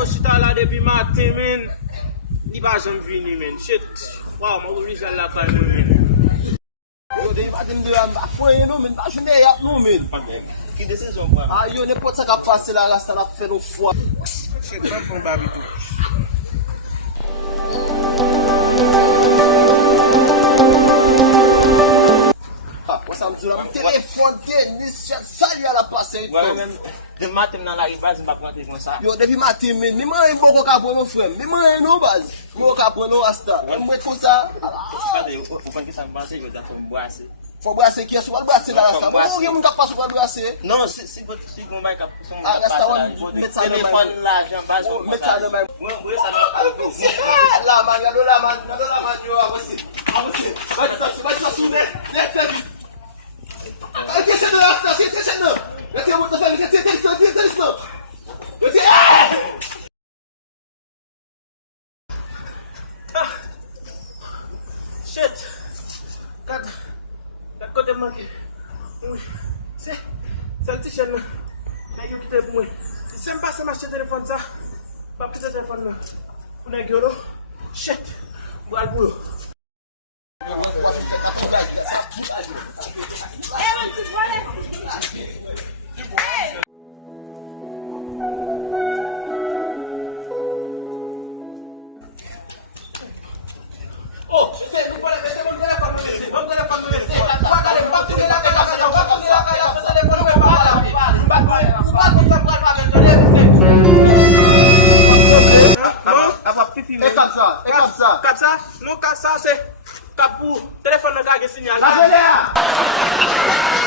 nou chita la depi matin men. Li ba jom vini men. Shit. Wow, mwen orijal la kay nou men. Yo, de imagine de an ba fwenye nou men, ba june yap nou men. Ki desisyon kwa? A yo, nepot sa ka pase la rasta la fe nou fwa. Shit, mwen fon babi tou. Wasa mzou la, mwen telefon tenis, chat sali a la pase ito. Wè men, de matin nan la ribaz mbak matin kon sa. Yo, depi matin men, mi man yon boko kapon nou frem, mi man yon nou baz. Mwen kapon nou asta, mwen kon sa. Kade, ou fan ki sa mbanse, yo da kon mbwase. Fon brase ki yon, wal brase la rasta. Mwen yon mwen kapas wal brase. Non, si mwen bay kap, son A rasta wan, met sa nan may. Telefon la, jan baz kon Met sa nan may. Mwen sa nan kalpezi. La man, yalo la man yo, avose. Bati sa sou net sevi. Ete sen nou la rasta, ete sen nou. Ete yon mwen te fèm, ete sen. Ete, Shit. Kat kote manke. Se l ti chen nan. Nèk yo kite pou mwen. Se m pase mache telefon sa. Pa pite telefon nan. Pou nèk yo no. Shit. Mwen al pou yo. Kap sa? Non kap sa se kap pou telefon nan kage sinyal. la vele a!